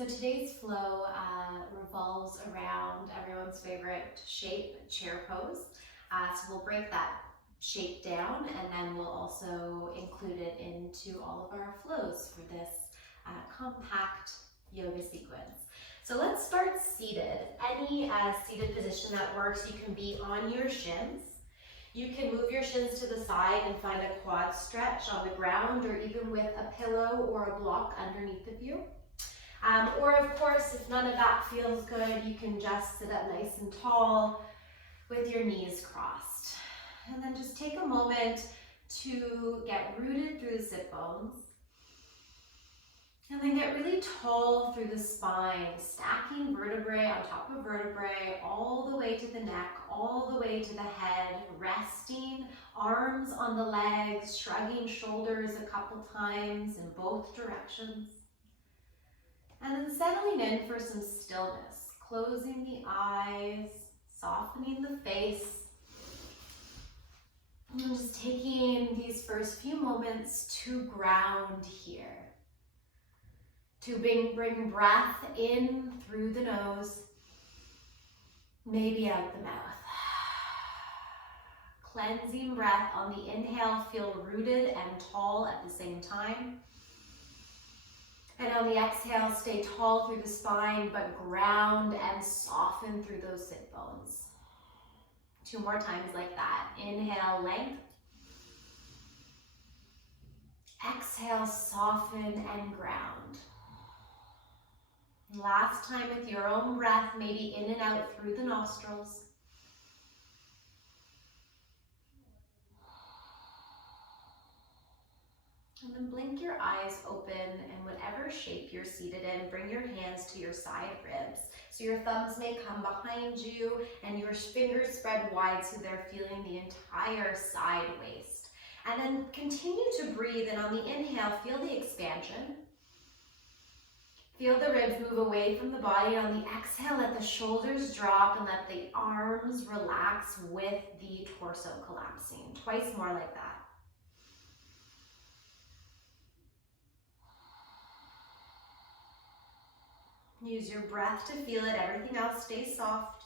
So today's flow revolves around everyone's favorite shape, chair pose. So we'll break that shape down and then we'll also include it into all of our flows for this compact yoga sequence. So let's start seated. Any seated position that works. You can be on your shins. You can move your shins to the side and find a quad stretch on the ground, or even with a pillow or a block underneath of you. Or of course, if none of that feels good, you can just sit up nice and tall with your knees crossed. And then just take a moment to get rooted through the sit bones. And then get really tall through the spine, stacking vertebrae on top of vertebrae, all the way to the neck, all the way to the head, resting, arms on the legs, shrugging shoulders a couple times in both directions. And then settling in for some stillness, closing the eyes, softening the face. And just taking these first few moments to ground here. To bring breath in through the nose, maybe out the mouth. Cleansing breath on the inhale, feel rooted and tall at the same time. And on the exhale, stay tall through the spine, but ground and soften through those sit bones. 2 more times like that. Inhale, length. Exhale, soften and ground. Last time with your own breath, maybe in and out through the nostrils. And then blink your eyes open, and whatever shape you're seated in, bring your hands to your side ribs. So your thumbs may come behind you and your fingers spread wide so they're feeling the entire side waist. And then continue to breathe, and on the inhale, feel the expansion. Feel the ribs move away from the body. On the exhale, let the shoulders drop and let the arms relax with the torso collapsing. Twice more like that. Use your breath to feel it. Everything else stays soft.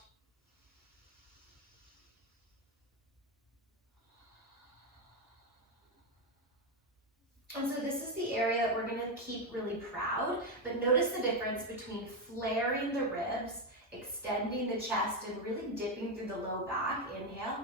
And so this is the area that we're going to keep really proud, but notice the difference between flaring the ribs, extending the chest, and really dipping through the low back. Inhale.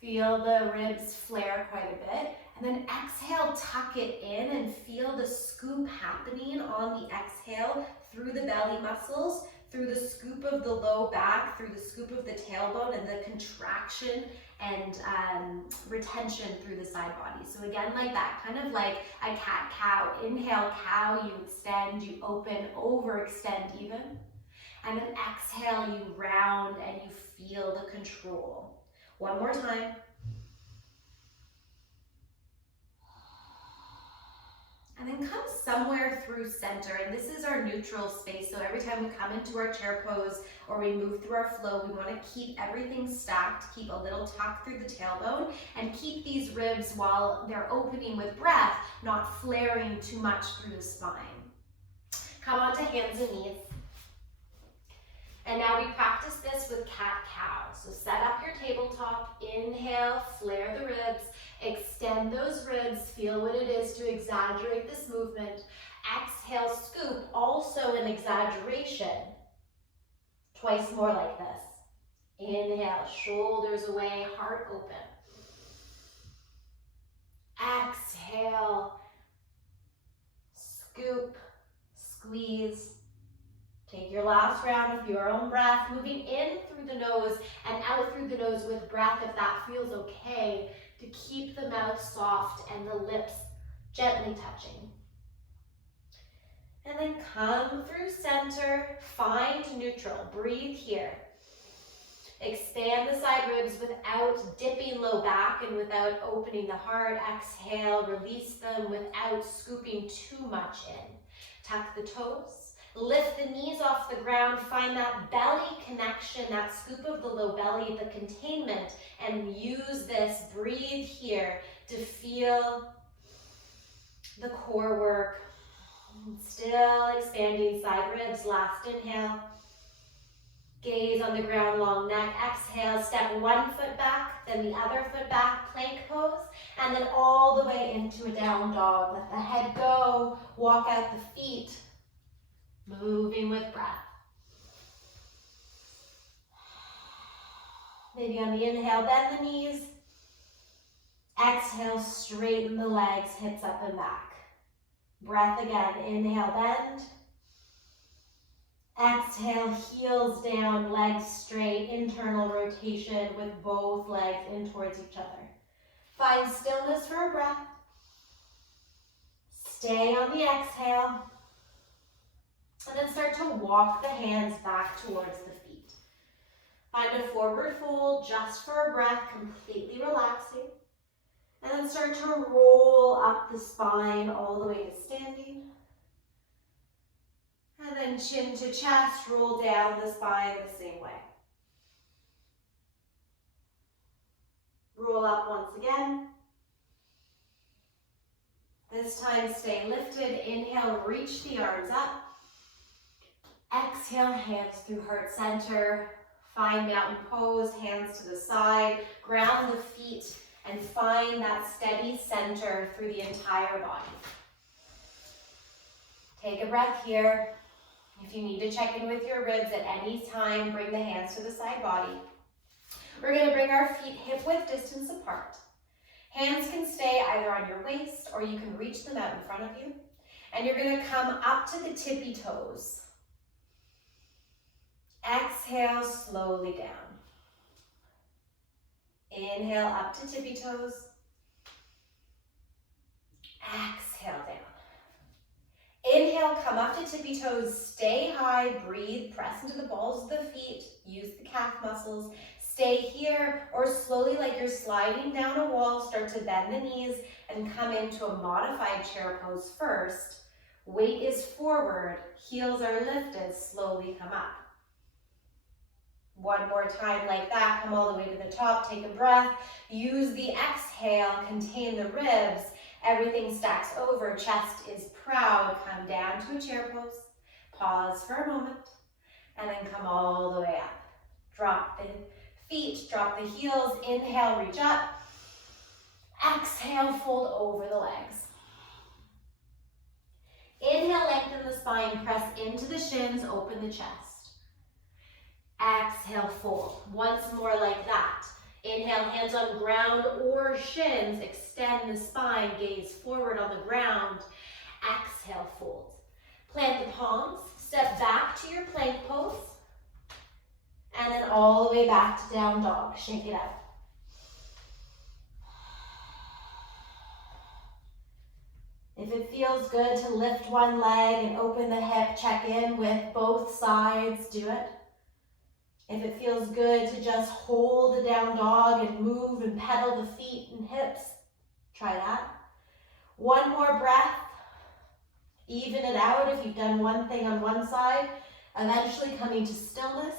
Feel the ribs flare quite a bit. And then exhale, tuck it in and feel the scoop happening on the exhale through the belly muscles, through the scoop of the low back, through the scoop of the tailbone, and the contraction and retention through the side body. So again, like that, kind of like a cat-cow. Inhale, cow, you extend, you open, overextend even. And then exhale, you round and you feel the control. One more time. And then come somewhere through center, and this is our neutral space. So every time we come into our chair pose or we move through our flow, we want to keep everything stacked, keep a little tuck through the tailbone, and keep these ribs, while they're opening with breath, not flaring too much through the spine. Come onto hands and knees. And now we practice this with cat-cow. So set up your tabletop, inhale, flare the ribs, extend those ribs, feel what it is to exaggerate this movement. Exhale, scoop, also an exaggeration. Twice more like this. Inhale, shoulders away, heart open. Exhale, scoop, squeeze. Take your last round with your own breath, moving in through the nose and out through the nose with breath if that feels okay, to keep the mouth soft and the lips gently touching. And then come through center, find neutral, breathe here. Expand the side ribs without dipping low back and without opening the heart. Exhale, release them without scooping too much in. Tuck the toes. Lift the knees off the ground, find that belly connection, that scoop of the low belly, the containment, and use this, breathe here to feel the core work, Still expanding side ribs. Last inhale. Gaze on the ground, long neck. Exhale, step one foot back, then the other foot back, plank pose, and then all the way into a down dog. Let the head go, walk out the feet, moving with breath. Maybe on the inhale, bend the knees. Exhale, straighten the legs, hips up and back. Breath again, inhale, bend. Exhale, heels down, legs straight, internal rotation with both legs in towards each other. Find stillness for a breath. Stay on the exhale. And then start to walk the hands back towards the feet. Find a forward fold just for a breath, completely relaxing. And then start to roll up the spine all the way to standing. And then chin to chest, roll down the spine the same way. Roll up once again. This time stay lifted. Inhale, reach the arms up. Exhale, hands through heart center. Find mountain pose, hands to the side. Ground the feet and find that steady center through the entire body. Take a breath here. If you need to check in with your ribs at any time, bring the hands to the side body. We're going to bring our feet hip-width distance apart. Hands can stay either on your waist or you can reach them out in front of you. And you're going to come up to the tippy toes. Exhale slowly down. Inhale up to tippy toes. Exhale down. Inhale, come up to tippy toes, stay high, breathe, press into the balls of the feet, use the calf muscles. Stay here, or slowly, like you're sliding down a wall, start to bend the knees and come into a modified chair pose first. Weight is forward, heels are lifted, slowly come up. One more time like that, come all the way to the top, take a breath, use the exhale, contain the ribs, everything stacks over, chest is proud, come down to a chair pose, pause for a moment, and then come all the way up. Drop the feet, drop the heels, inhale, reach up, exhale, fold over the legs. Inhale, lengthen the spine, press into the shins, open the chest. Exhale, fold. Once more like that. Inhale, hands on ground or shins, extend the spine, gaze forward on the ground. Exhale, fold. Plant the palms, step back to your plank pose, and then all the way back to down dog. Shake it out. If it feels good to lift one leg and open the hip, check in with both sides, do it. If it feels good to just hold a down dog and move and pedal the feet and hips, try that. One more breath. Even it out if you've done one thing on one side, eventually coming to stillness.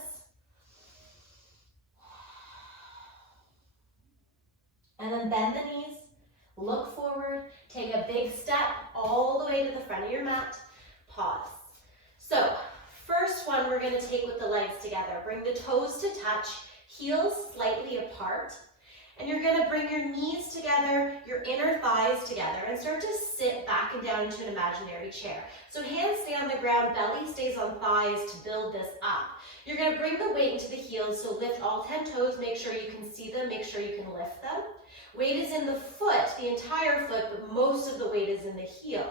And then bend the knees, look forward, take a big step all the way to the front of your mat, pause. So, first one we're going to take with the legs together. Bring the toes to touch, heels slightly apart, and you're going to bring your knees together, your inner thighs together, and start to sit back and down into an imaginary chair. So hands stay on the ground, belly stays on thighs to build this up. You're going to bring the weight into the heels, so lift all 10 toes, make sure you can see them, make sure you can lift them. Weight is in the foot, the entire foot, but most of the weight is in the heel.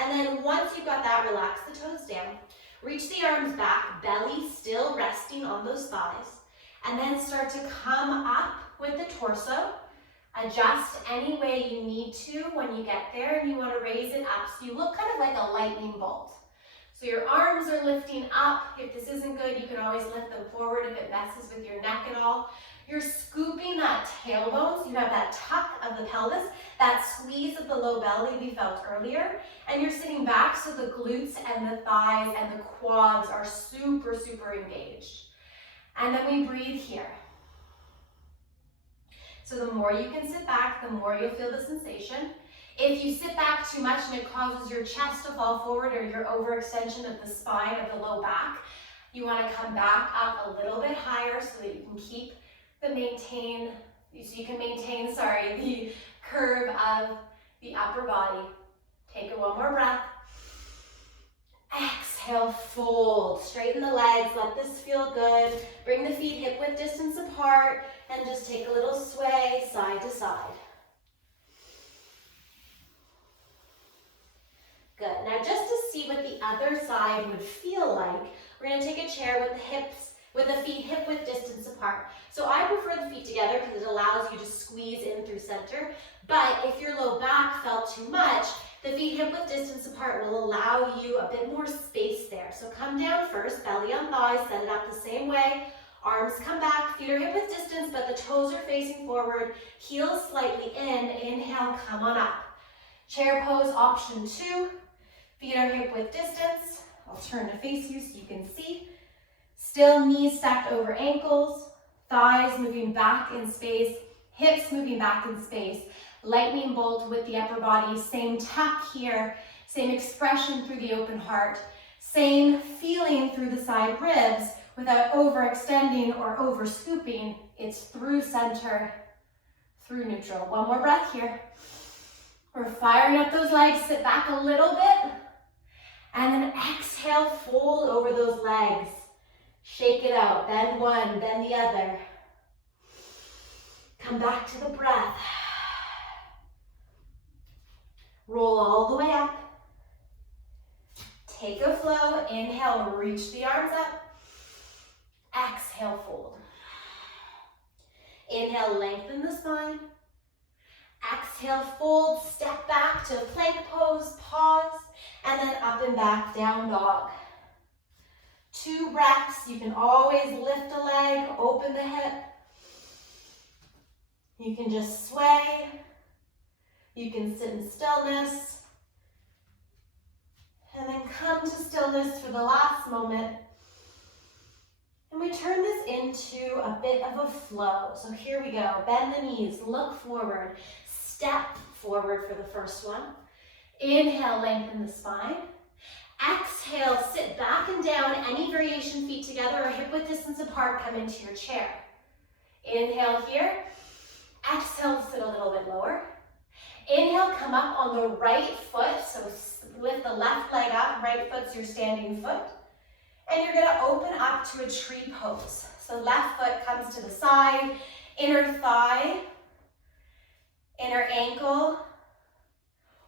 And then once you've got that, relax the toes down. Reach the arms back, belly still resting on those thighs. And then start to come up with the torso. Adjust any way you need to when you get there, and you want to raise it up so you look kind of like a lightning bolt. So your arms are lifting up. If this isn't good, you can always lift them forward if it messes with your neck at all. You're scooping that tailbone, so you have that tuck of the pelvis, that squeeze of the low belly we felt earlier, and you're sitting back so the glutes and the thighs and the quads are super, super engaged. And then we breathe here. So the more you can sit back, the more you'll feel the sensation. If you sit back too much and it causes your chest to fall forward or your overextension of the spine of the low back, you want to come back up a little bit higher so that you can keep the maintain the curve of the upper body. Take it one more breath. Exhale, fold. Straighten the legs, let this feel good. Bring the feet hip width distance apart and just take a little sway side to side. Good. Now just to see what the other side would feel like, we're going to take a chair with the feet hip width distance apart. So I prefer the feet together because it allows you to squeeze in through center. But if your low back felt too much, the feet hip width distance apart will allow you a bit more space there. So come down first, belly on thighs, set it up the same way. Arms come back, feet are hip width distance, but the toes are facing forward. Heels slightly in. Inhale, come on up. Chair pose, option 2. Feet are hip width distance. I'll turn to face you so you can see. Still knees stacked over ankles, thighs moving back in space, hips moving back in space. Lightning bolt with the upper body, same tuck here, same expression through the open heart, same feeling through the side ribs without overextending or over scooping. It's through center, through neutral. One more breath here. We're firing up those legs, sit back a little bit, and then exhale, fold over those legs. Shake it out, bend one, bend the other. Come back to the breath. Roll all the way up. Take a flow, inhale, reach the arms up. Exhale, fold. Inhale, lengthen the spine. Exhale, fold, step back to plank pose, pause, and then up and back, down dog. 2 breaths, you can always lift a leg, open the hip. You can just sway. You can sit in stillness. And then come to stillness for the last moment. And we turn this into a bit of a flow. So here we go. Bend the knees, look forward, step forward for the first one. Inhale, lengthen the spine. Exhale, sit back and down. Any variation, feet together or hip width distance apart, come into your chair. Inhale here. Exhale, sit a little bit lower. Inhale, come up on the right foot. So lift the left leg up, right foot's your standing foot. And you're gonna open up to a tree pose. So left foot comes to the side, inner thigh, inner ankle,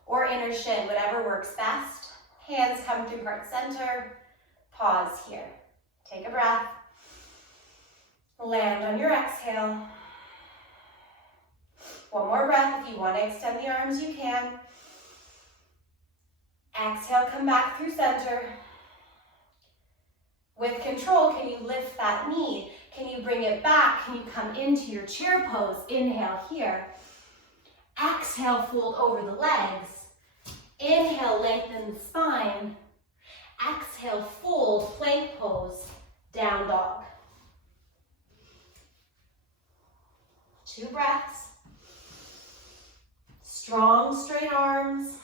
or inner shin, whatever works best. Hands come through heart center. Pause here. Take a breath. Land on your exhale. One more breath. If you want to extend the arms, you can. Exhale, come back through center. With control, can you lift that knee? Can you bring it back? Can you come into your chair pose? Inhale here. Exhale, fold over the legs. Inhale, lengthen the spine. Exhale, fold, plank pose, down dog. 2 breaths. Strong, straight arms.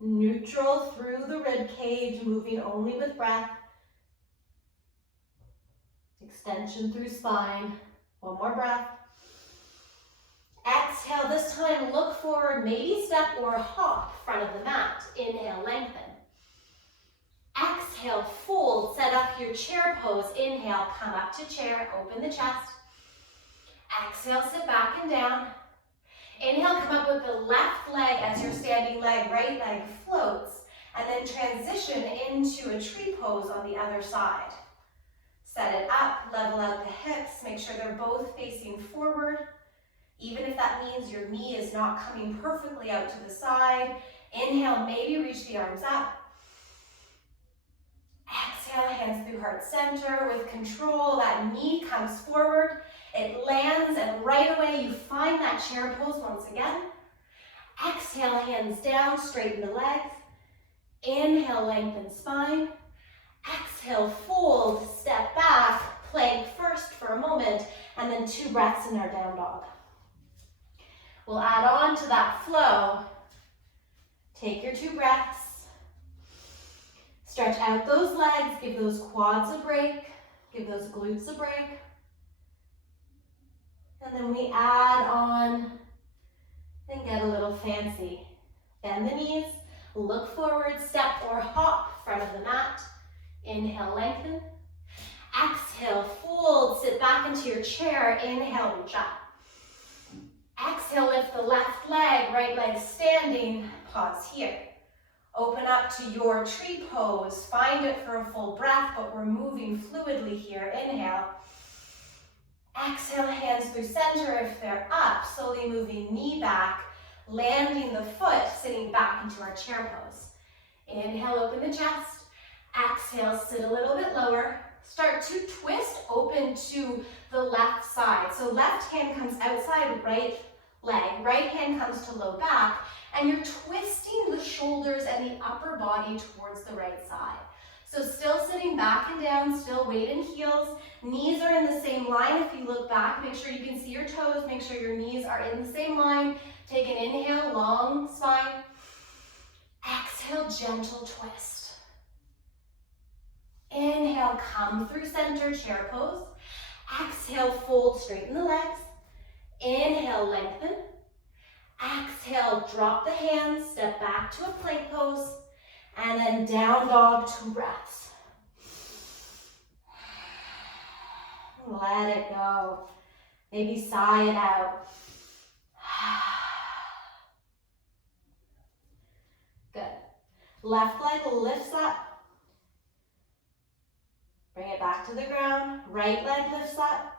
Neutral through the rib cage, moving only with breath. Extension through spine. One more breath. Exhale, this time look forward, maybe step or hop front of the mat. Inhale, lengthen. Exhale, fold, set up your chair pose. Inhale, come up to chair, open the chest. Exhale, sit back and down. Inhale, come up with the left leg as your standing leg, right leg floats, and then transition into a tree pose on the other side. Set it up, level out the hips, make sure they're both facing forward. Even if that means your knee is not coming perfectly out to the side. Inhale, maybe reach the arms up. Exhale, hands through heart center. With control, that knee comes forward. It lands, and right away you find that chair pose once again. Exhale, hands down, straighten the legs. Inhale, lengthen spine. Exhale, fold, step back, plank first for a moment, and then 2 breaths in our down dog. We'll add on to that flow. Take your 2 breaths. Stretch out those legs, give those quads a break, give those glutes a break. And then we add on and get a little fancy. Bend the knees, look forward, step or hop, front of the mat. Inhale, lengthen. Exhale, fold, sit back into your chair. Inhale, reach up. Exhale, lift the left leg, right leg standing. Pause here. Open up to your tree pose. Find it for a full breath, but we're moving fluidly here. Inhale. Exhale, hands through center if they're up. Slowly moving knee back, landing the foot, sitting back into our chair pose. Inhale, open the chest. Exhale, sit a little bit lower. Start to twist, open to the left side. So left hand comes outside right leg, right hand comes to low back, and you're twisting the shoulders and the upper body towards the right side. So still sitting back and down, still weight in heels. Knees are in the same line. If you look back, make sure you can see your toes. Make sure your knees are in the same line. Take an inhale, long spine. Exhale, gentle twist. Inhale, come through center, chair pose. Exhale, fold, straighten the legs. Inhale, lengthen. Exhale, drop the hands, step back to a plank pose. And then down dog, 2 breaths. Let it go. Maybe sigh it out. Good. Left leg lifts up. Bring it back to the ground. Right leg lifts up.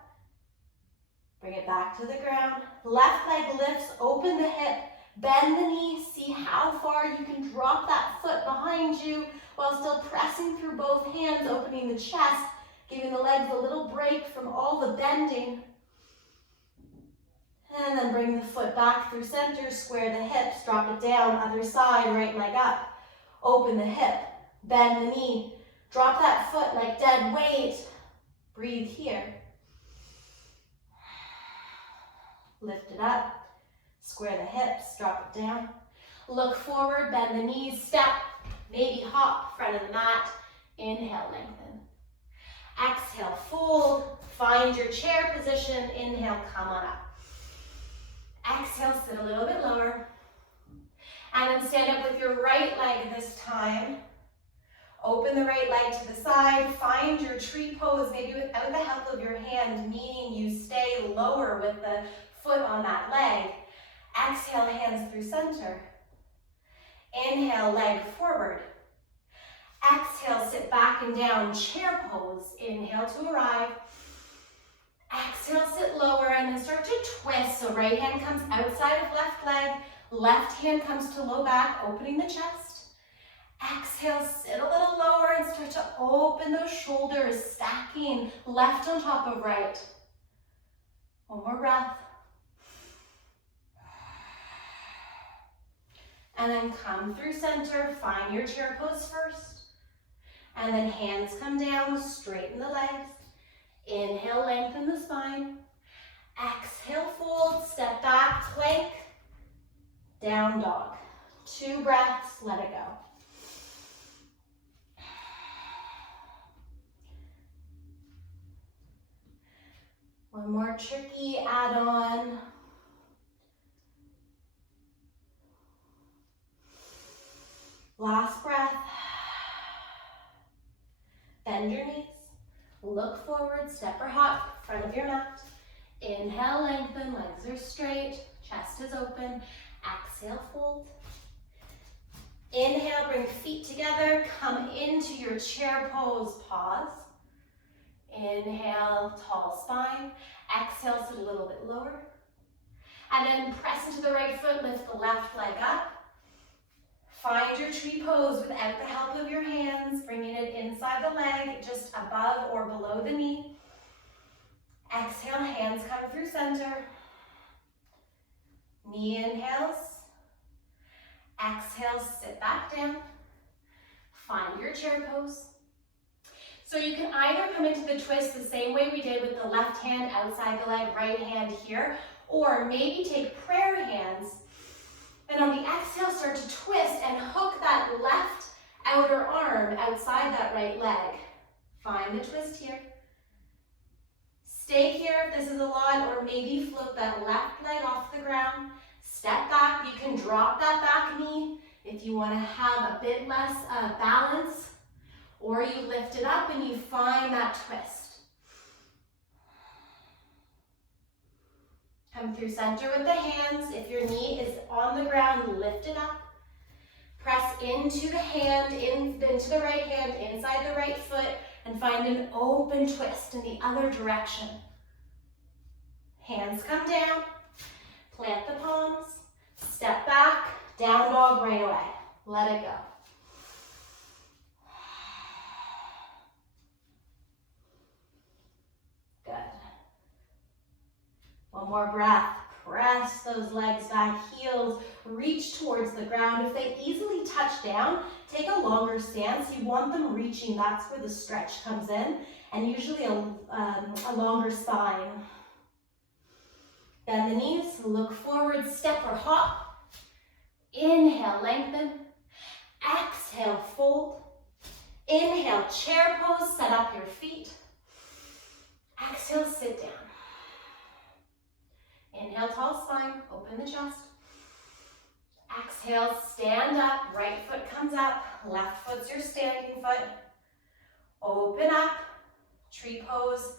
Bring it back to the ground. Left leg lifts, open the hip. Bend the knee, see how far you can drop that foot behind you while still pressing through both hands, opening the chest, giving the legs a little break from all the bending. And then bring the foot back through center, square the hips, drop it down, other side, right leg up. Open the hip, bend the knee, drop that foot like dead weight. Breathe here. Lift it up. Square the hips, drop it down. Look forward, bend the knees, step, maybe hop, front of the mat. Inhale, lengthen. Exhale, fold, find your chair position. Inhale, come on up. Exhale, sit a little bit lower. And then stand up with your right leg this time. Open the right leg to the side. Find your tree pose, maybe without the help of your hand, meaning you stay lower with the foot on that leg. Exhale, hands through center. Inhale, leg forward. Exhale, sit back and down, chair pose. Inhale to arrive. Exhale, sit lower, and then start to twist. So right hand comes outside of left leg. Left hand comes to low back, opening the chest. Exhale, sit a little lower and start to open those shoulders, stacking left on top of right. One more breath. And then come through center, find your chair pose first. And then hands come down, straighten the legs. Inhale, lengthen the spine. Exhale, fold, step back, plank, down dog. 2 breaths, let it go. One more tricky add-on. Last breath. Bend your knees. Look forward, step or hop, front of your mat. Inhale, lengthen, legs are straight, chest is open. Exhale, fold. Inhale, bring feet together, come into your chair pose, pause. Inhale, tall spine. Exhale, sit a little bit lower. And then press into the right foot, lift the left leg up. Find your tree pose without the help of your hands, bringing it inside the leg, just above or below the knee. Exhale, hands come through center. Knee inhales. Exhale, sit back down. Find your chair pose. So you can either come into the twist the same way we did with the left hand outside the leg, right hand here, Or maybe take prayer hands, and on the exhale, start to twist and hook that left outer arm outside that right leg. Find the twist here. Stay here if this is a lot, or maybe float that left leg off the ground. Step back. You can drop that back knee if you want to have a bit less balance, or you lift it up and you find that twist. Come through center with the hands. If your knee is on the ground, lift it up. Press into the hand, into the right hand, inside the right foot, and find an open twist in the other direction. Hands come down, plant the palms, step back, down dog right away. Let it go. Good. One more breath. Press those legs back, heels reach towards the ground. If they easily touch down, take a longer stance. You want them reaching, that's where the stretch comes in, and usually a longer spine. Bend the knees, look forward, step or hop. Inhale, lengthen. Exhale, fold. Inhale, chair pose, set up your feet. Exhale, sit down. Inhale, tall spine, open the chest. Exhale, stand up, right foot comes up, left foot's your standing foot. Open up, tree pose,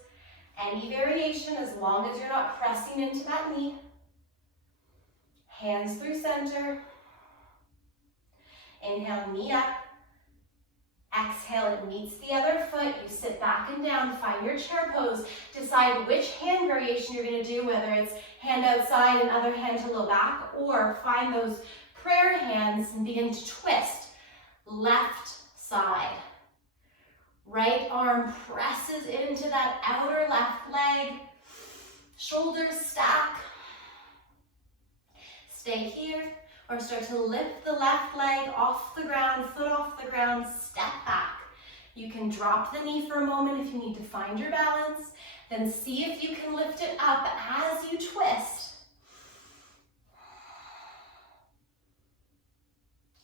any variation as long as you're not pressing into that knee. Hands through center. Inhale, knee up. Exhale, it meets the other foot. You sit back and down, find your chair pose. Decide which hand variation you're going to do, whether it's hand outside and other hand to low back, or find those prayer hands and begin to twist. Left side. Right arm presses into that outer left leg. Shoulders stack. Stay here. Or start to lift the left leg off the ground, foot off the ground, step back. You can drop the knee for a moment if you need to find your balance. Then see if you can lift it up as you twist.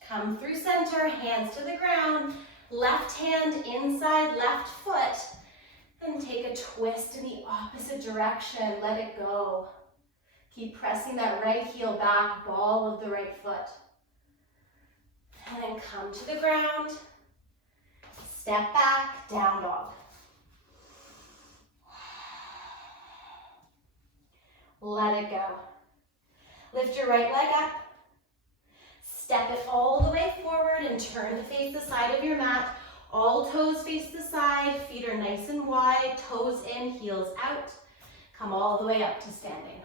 Come through center, hands to the ground, left hand inside left foot. Then take a twist in the opposite direction, let it go. Keep pressing that right heel back, ball of the right foot. And then come to the ground. Step back, down dog. Let it go. Lift your right leg up. Step it all the way forward and turn to face the side of your mat. All toes face the side, feet are nice and wide, toes in, heels out. Come all the way up to standing.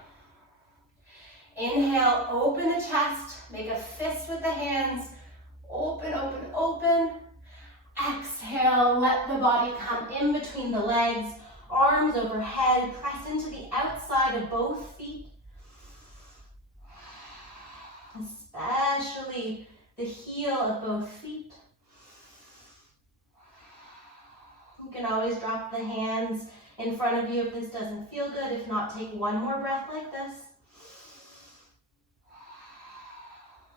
Inhale, open the chest, make a fist with the hands, open, open, open. Exhale, let the body come in between the legs, arms overhead, press into the outside of both feet. Especially the heel of both feet. You can always drop the hands in front of you if this doesn't feel good. If not, take one more breath like this.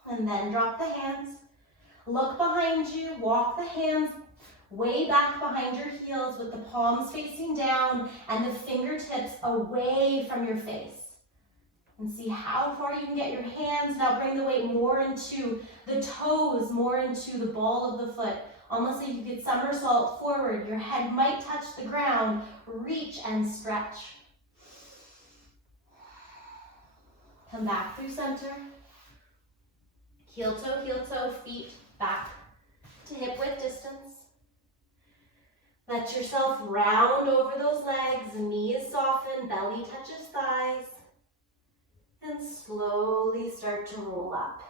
And then drop the hands. Look behind you, walk the hands way back behind your heels with the palms facing down and the fingertips away from your face. And see how far you can get your hands. Now bring the weight more into the toes, more into the ball of the foot. Almost like you could somersault forward. Your head might touch the ground. Reach and stretch. Come back through center. Heel toe, feet back to hip width distance. Let yourself round over those legs, knees soften, belly touches thighs. And slowly start to roll up.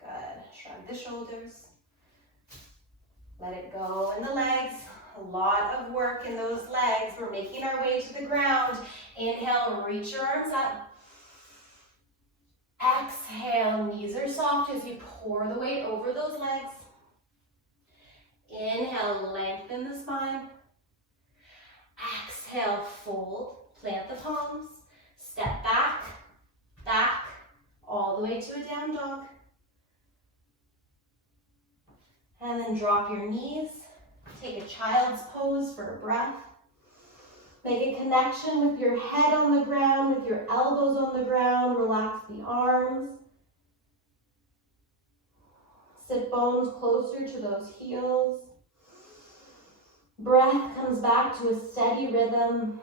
Good, shrug the shoulders. Let it go in the legs. A lot of work in those legs. We're making our way to the ground. Inhale, reach your arms up. Exhale, knees are soft as you pour the weight over those legs. Inhale, lengthen the spine. Exhale, fold. Plant the palms, step back, back, all the way to a down dog. And then drop your knees. Take a child's pose for a breath. Make a connection with your head on the ground, with your elbows on the ground. Relax the arms. Sit bones closer to those heels. Breath comes back to a steady rhythm.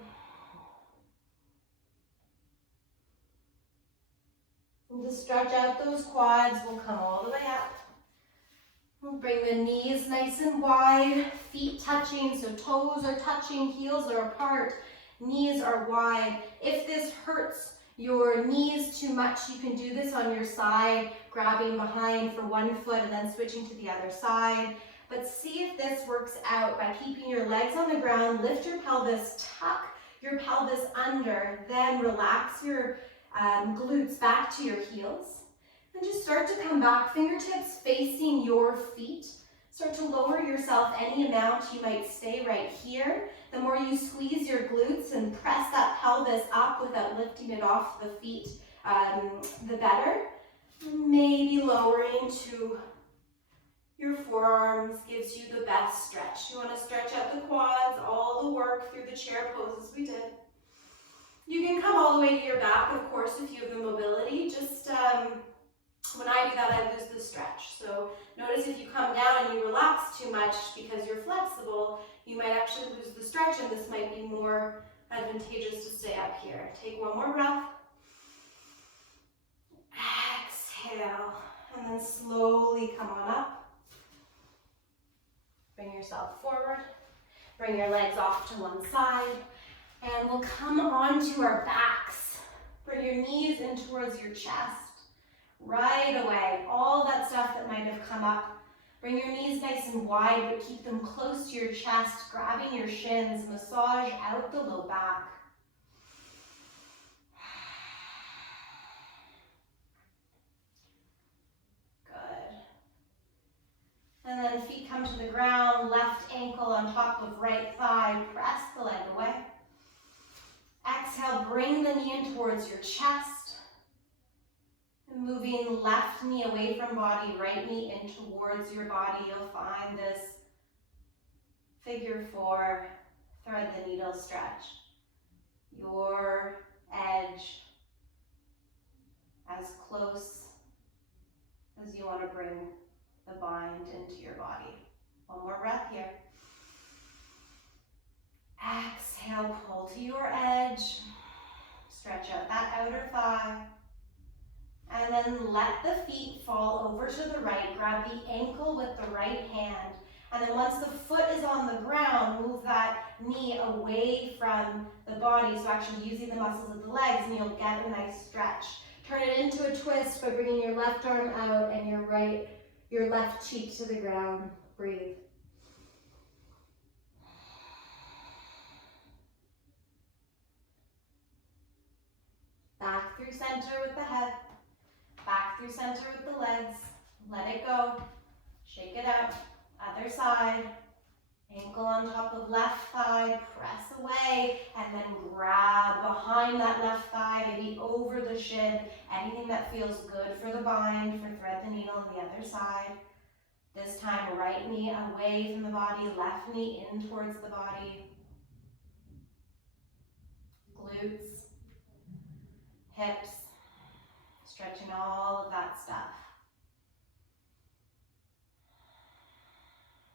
And to stretch out those quads, we'll come all the way up. We'll bring the knees nice and wide, feet touching, so toes are touching, heels are apart, knees are wide. If this hurts your knees too much, you can do this on your side, grabbing behind for one foot and then switching to the other side. But see if this works out by keeping your legs on the ground, lift your pelvis, tuck your pelvis under, then relax your glutes back to your heels. And just start to come back, fingertips facing your feet. Start to lower yourself any amount. You might stay right here. The more you squeeze your glutes and press that pelvis up without lifting it off the feet, the better. Maybe lowering to your forearms gives you the best stretch. You want to stretch out the quads, all the work through the chair poses we did. You can come all the way to your back, of course, if you have the mobility. Just when I do that, I lose the stretch. So notice if you come down and you relax too much because you're flexible, you might actually lose the stretch, and this might be more advantageous to stay up here. Take one more breath. Exhale, and then slowly come on up. Bring yourself forward. Bring your legs off to one side, and we'll come onto our backs. Bring your knees in towards your chest. Right away, all that stuff that might have come up. Bring your knees nice and wide, but keep them close to your chest, grabbing your shins. Massage out the low back. Good. And then feet come to the ground, left ankle on top of right thigh. Press the leg away. Exhale, bring the knee in towards your chest. Moving left knee away from body, right knee in towards your body. You'll find this figure 4 thread the needle stretch. Your edge as close as you want to bring the bind into your body. One more breath here. Exhale, pull to your edge. Stretch out that outer thigh. And then let the feet fall over to the right. Grab the ankle with the right hand. And then once the foot is on the ground, move that knee away from the body. So actually using the muscles of the legs, and you'll get a nice stretch. Turn it into a twist by bringing your left arm out and your left cheek to the ground. Breathe. Back through center with the head. Back through center with the legs. Let it go. Shake it out. Other side. Ankle on top of left thigh. Press away. And then grab behind that left thigh. Maybe over the shin. Anything that feels good for the bind. For thread the needle on the other side. This time, right knee away from the body. Left knee in towards the body. Glutes. Hips. Stretching all of that stuff.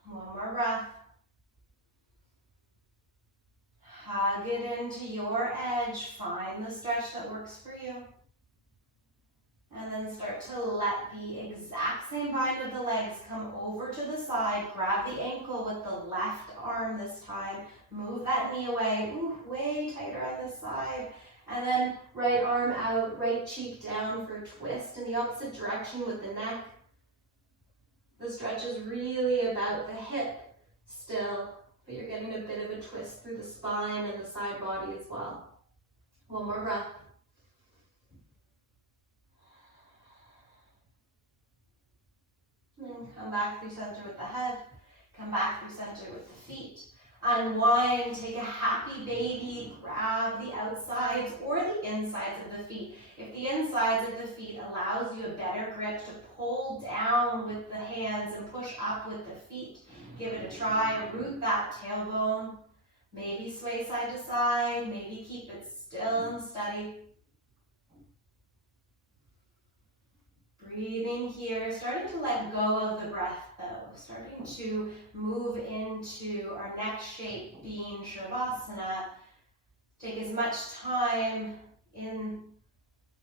One more breath. Hug it into your edge. Find the stretch that works for you. And then start to let the exact same bind of the legs come over to the side. Grab the ankle with the left arm this time. Move that knee away. Ooh, way tighter on this side. And then right arm out, right cheek down for a twist in the opposite direction with the neck. The stretch is really about the hip still, but you're getting a bit of a twist through the spine and the side body as well. One more breath. And then come back through center with the head. Come back through center with the feet. Unwind, take a happy baby, grab the outsides or the insides of the feet. If the insides of the feet allows you a better grip to pull down with the hands and push up with the feet, give it a try. Root that tailbone. Maybe sway side to side, maybe keep it still and steady. Breathing here, starting to let go of the breath though, starting to move into our next shape being Shavasana. Take as much time in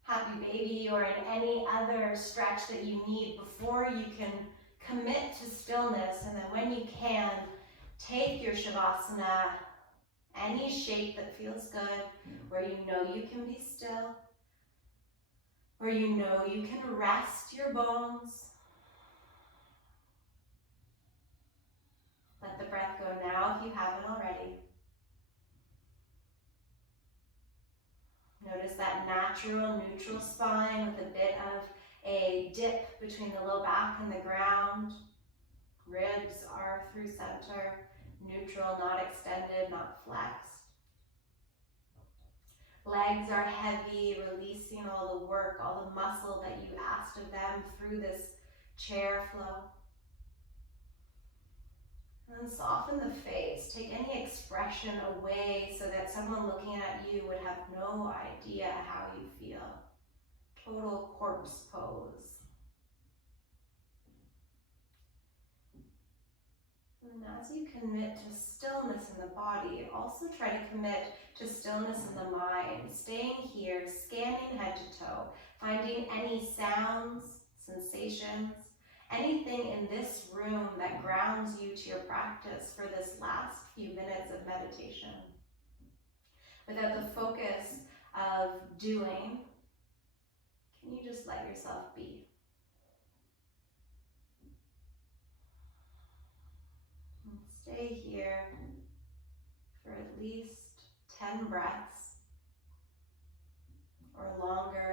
Happy Baby or in any other stretch that you need before you can commit to stillness, and then when you can, take your Shavasana, any shape that feels good, where you know you can be still, where you know you can rest your bones. Let the breath go now if you haven't already. Notice that natural, neutral spine with a bit of a dip between the low back and the ground. Ribs are through center, neutral, not extended, not flexed. Legs are heavy, releasing all the work, all the muscle that you asked of them through this chair flow. And then soften the face. Take any expression away so that someone looking at you would have no idea how you feel. Total corpse pose. And as you commit to stillness in the body, also try to commit to stillness in the mind, staying here, scanning head to toe, finding any sounds, sensations, anything in this room that grounds you to your practice for this last few minutes of meditation. Without the focus of doing, can you just let yourself be? Stay here for at least 10 breaths or longer.